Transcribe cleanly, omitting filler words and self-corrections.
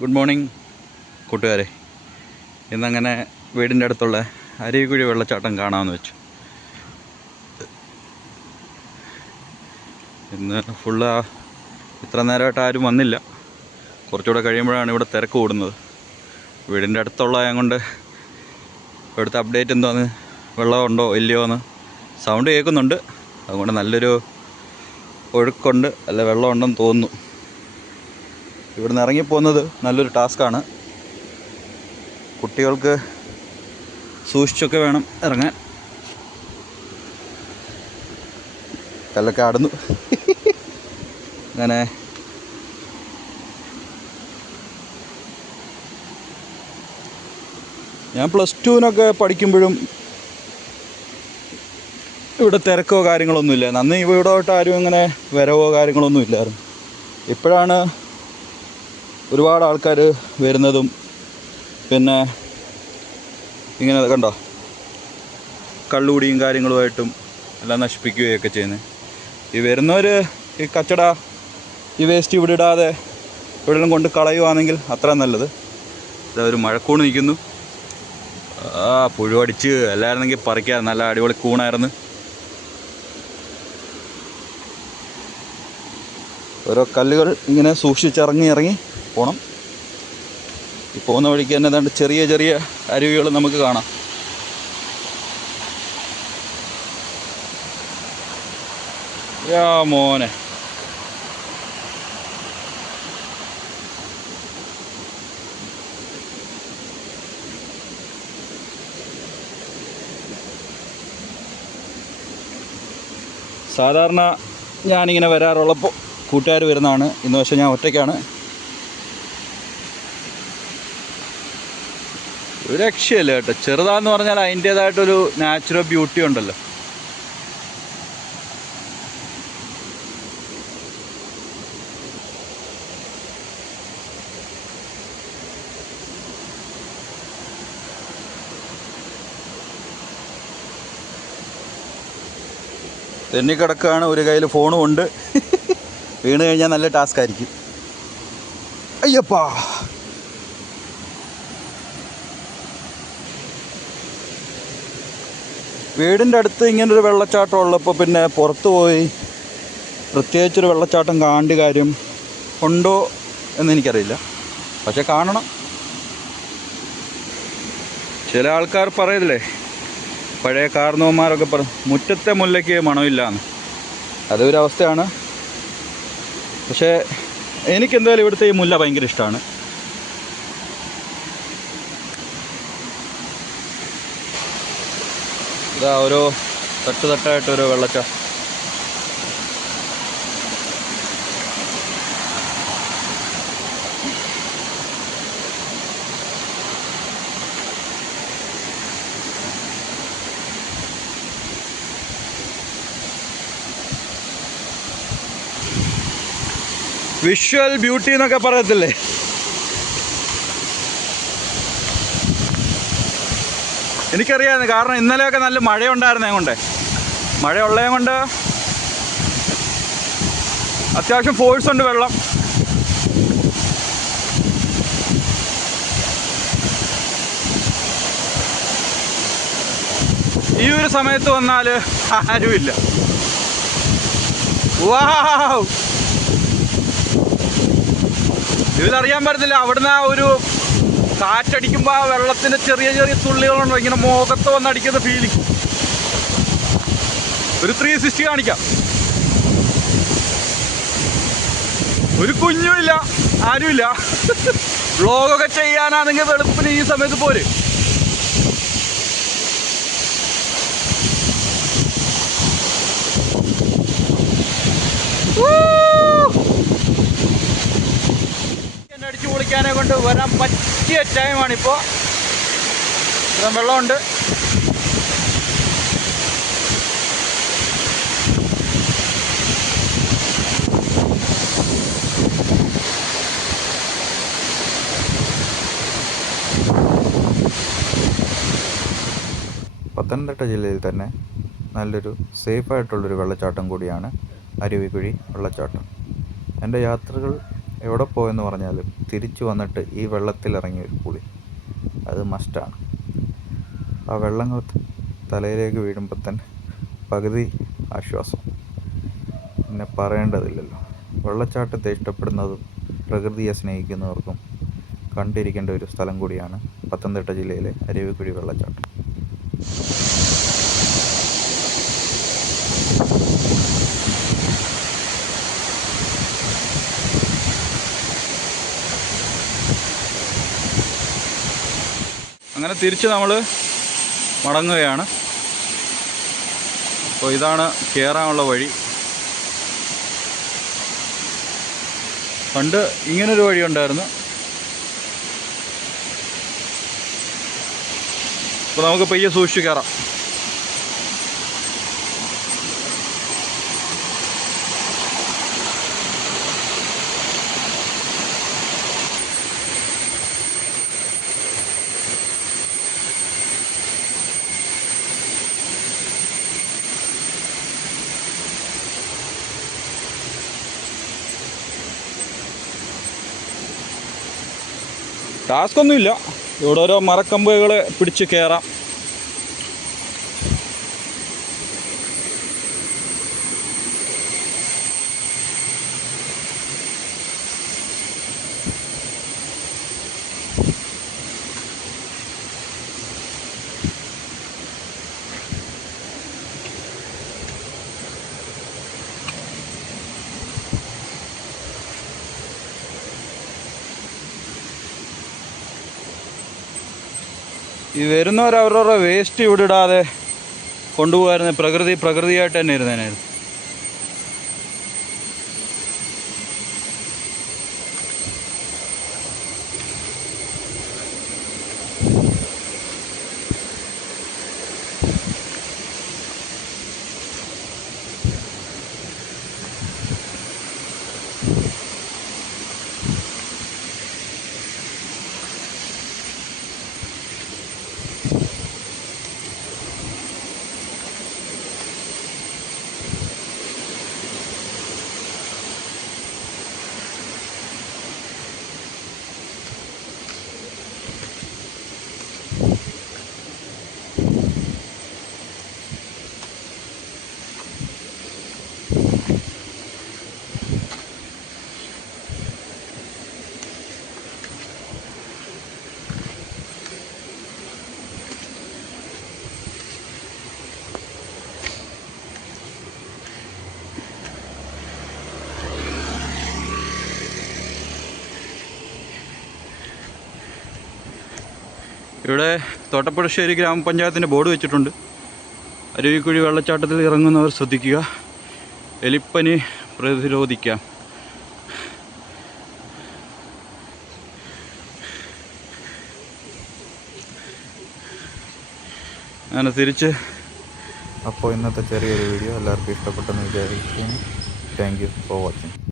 Good morning കൂട്ടുകാരെ. ഇന്നങ്ങനെ വീടിൻ്റെ അടുത്തുള്ള അരുവിക്കുഴി വെള്ളച്ചാട്ടം കാണാമെന്ന് വെച്ചു. ഇന്ന് ഫുള്ള് ഇത്ര നേരമായിട്ട് ആരും വന്നില്ല. കുറച്ചുകൂടെ കഴിയുമ്പോഴാണ് ഇവിടെ തിരക്ക് കൂടുന്നത്. വീടിൻ്റെ അടുത്തുള്ളതുകൊണ്ട് ഇവിടുത്തെ അപ്ഡേറ്റ് എന്തോന്ന്, വെള്ളമുണ്ടോ ഇല്ലയോ എന്ന് സൗണ്ട് കേൾക്കുന്നുണ്ട്. അതുകൊണ്ട് നല്ലൊരു ഒഴുക്കുണ്ട്, അല്ല വെള്ളമുണ്ടെന്ന് തോന്നുന്നു. ഇവിടുന്ന് ഇറങ്ങിപ്പോകുന്നത് നല്ലൊരു ടാസ്ക്കാണ്. കുട്ടികൾക്ക് സൂക്ഷിച്ചൊക്കെ വേണം ഇറങ്ങാൻ. കല്ലൊക്കെ ആടുന്നു. അങ്ങനെ ഞാൻ +2 പഠിക്കുമ്പോഴും ഇവിടെ തിരക്കോ കാര്യങ്ങളൊന്നുമില്ല. അന്ന് ഇവിടോട്ട് ആരും അങ്ങനെ വരവോ കാര്യങ്ങളൊന്നും ഇല്ലായിരുന്നു. ഇപ്പോഴാണ് ഒരുപാട് ആൾക്കാർ വരുന്നതും പിന്നെ ഇങ്ങനെ കണ്ടോ കള്ളുകൂടിയും കാര്യങ്ങളുമായിട്ടും എല്ലാം നശിപ്പിക്കുകയൊക്കെ ചെയ്യുന്നത്. ഈ വരുന്നവർ ഈ കച്ചട ഈ വേസ്റ്റ് ഇവിടെ ഇടാതെ എവിടെയെങ്കിലും കൊണ്ട് കളയുവാണെങ്കിൽ അത്ര നല്ലത്. ഇതൊരു മഴക്കൂണ് നിൽക്കുന്നു. പുഴുവടിച്ച് എല്ലായിരുന്നെങ്കിൽ പറിക്കാൻ നല്ല അടിപൊളി കൂണായിരുന്നു. ഓരോ കല്ലുകൾ ഇങ്ങനെ സൂക്ഷിച്ചിറങ്ങി പോകണം. ഈ പോകുന്ന വഴിക്ക് തന്നെ ഏതാണ്ട് ചെറിയ ചെറിയ അരുവികൾ നമുക്ക് കാണാം. മോനെ സാധാരണ ഞാനിങ്ങനെ വരാറുള്ളപ്പോൾ കൂട്ടുകാർ വരുന്നതാണ്. ഇന്ന് പക്ഷേ ഞാൻ ഒറ്റയ്ക്കാണ്. ഒരു രക്ഷയല്ല കേട്ടോ. ചെറുതാന്ന് പറഞ്ഞാൽ അതിൻ്റേതായിട്ടൊരു നാച്ചുറൽ ബ്യൂട്ടി ഉണ്ടല്ലോ. തെന്നിക്കിടക്കുകയാണ്. ഒരു കയ്യിൽ ഫോണും ഉണ്ട്. വീണ് കഴിഞ്ഞാൽ നല്ല ടാസ്ക് ആയിരിക്കും. അയ്യപ്പാ, വീടിൻ്റെ അടുത്ത് ഇങ്ങനൊരു വെള്ളച്ചാട്ടം ഉള്ളപ്പോൾ പിന്നെ പുറത്ത് പോയി പ്രത്യേകിച്ചൊരു വെള്ളച്ചാട്ടം കാണേണ്ട കാര്യം ഉണ്ടോ എന്നെനിക്കറിയില്ല. പക്ഷെ കാണണം. ചില ആൾക്കാർ പറയില്ലേ, പഴയ കാർന്നവന്മാരൊക്കെ പറയും മുറ്റത്തെ മുല്ലയ്ക്ക് മണമില്ലാന്ന്. അതൊരവസ്ഥയാണ്. പക്ഷേ എനിക്കെന്തായാലും ഇവിടുത്തെ ഈ മുല്ല ഭയങ്കര ഇഷ്ടമാണ്. ഇതാ ഓരോ തട്ടായിട്ടൊരു വെള്ളച്ചാട്ടം. വിഷ്വൽ ബ്യൂട്ടി എന്നൊക്കെ പറയത്തില്ലേ. എനിക്കറിയാം. കാരണം ഇന്നലെയൊക്കെ നല്ല മഴയുണ്ടായിരുന്നേ കൊണ്ട്, മഴയുള്ളതും കൊണ്ട് അത്യാവശ്യം ഫോഴ്സ് ഉണ്ട് വെള്ളം. ഈ ഒരു സമയത്ത് വന്നാൽ ആരുമില്ല. വാവ്, ഇതിലറിയാൻ പറ്റത്തില്ല. അവിടുന്ന് ആ ഒരു കാറ്റടിക്കുമ്പോൾ ആ വെള്ളത്തിൻ്റെ ചെറിയ ചെറിയ തുള്ളികളുണ്ടോ ഇങ്ങനെ മുഖത്ത് വന്നടിക്കുന്ന ഫീലിംഗ്. ഒരു 360 കാണിക്കാം. ഒരു കുഞ്ഞുമില്ല, ആരുമില്ല. വ്ളോഗൊക്കെ ചെയ്യാനാണെങ്കിൽ വെളുപ്പിന് ഈ സമയത്ത് പോര്. അടിച്ചു പൊളിക്കാനെ കൊണ്ട് വരാൻ പറ്റിയ ടൈമാണിപ്പോൾ. ഇത്രയും വെള്ളമുണ്ട്. പത്തനംതിട്ട ജില്ലയിൽ തന്നെ നല്ലൊരു സേഫായിട്ടുള്ളൊരു വെള്ളച്ചാട്ടം കൂടിയാണ് അരുവിക്കുഴി വെള്ളച്ചാട്ടം. എൻ്റെ യാത്രകൾ എവിടെ പോയെന്ന് പറഞ്ഞാലും തിരിച്ചു വന്നിട്ട് ഈ വെള്ളത്തിലിറങ്ങി ഒരു കുളി അത് മസ്റ്റാണ്. ആ വെള്ളങ്ങൾ തലയിലേക്ക് വീഴുമ്പോൾ തന്നെ പകുതി ആശ്വാസം. പിന്നെ പറയേണ്ടതില്ലല്ലോ. വെള്ളച്ചാട്ടത്തെ ഇഷ്ടപ്പെടുന്നതും പ്രകൃതിയെ സ്നേഹിക്കുന്നവർക്കും കണ്ടിരിക്കേണ്ട ഒരു സ്ഥലം കൂടിയാണ് പത്തനംതിട്ട ജില്ലയിലെ അരുവിക്കുഴി വെള്ളച്ചാട്ടം. അങ്ങനെ തിരിച്ച് നമ്മൾ മടങ്ങുകയാണ്. അപ്പോൾ ഇതാണ് കയറാനുള്ള വഴി. പണ്ട് ഇങ്ങനൊരു വഴി ഉണ്ടായിരുന്നു. അപ്പോൾ നമുക്ക് പയ്യെ സൂക്ഷിച്ച് കയറാം. ടാസ്ക് ഒന്നുമില്ല. ഇവിടെ ഓരോ മരക്കമ്പുകൾ പിടിച്ച് കയറാം. ഈ വരുന്നവർ അവരവരുടെ വേസ്റ്റ് ഇവിടെ ഇടാതെ കൊണ്ടുപോകായിരുന്നു. പ്രകൃതിയായിട്ട് തന്നെ ഇരുന്നേനായിരുന്നു. ഇവിടെ തോട്ടപ്പുഴശ്ശേരി ഗ്രാമപഞ്ചായത്തിൻ്റെ ബോർഡ് വെച്ചിട്ടുണ്ട്. അരുവിക്കുഴി വെള്ളച്ചാട്ടത്തിൽ ഇറങ്ങുന്നവർ ശ്രദ്ധിക്കുക, എലിപ്പനി പ്രതിരോധിക്കാം. അങ്ങനെ തിരിച്ച്. അപ്പോൾ ഇന്നത്തെ ചെറിയൊരു വീഡിയോ എല്ലാവർക്കും ഇഷ്ടപ്പെട്ടെന്ന് വിചാരിക്കുന്നു. Thank you for watching.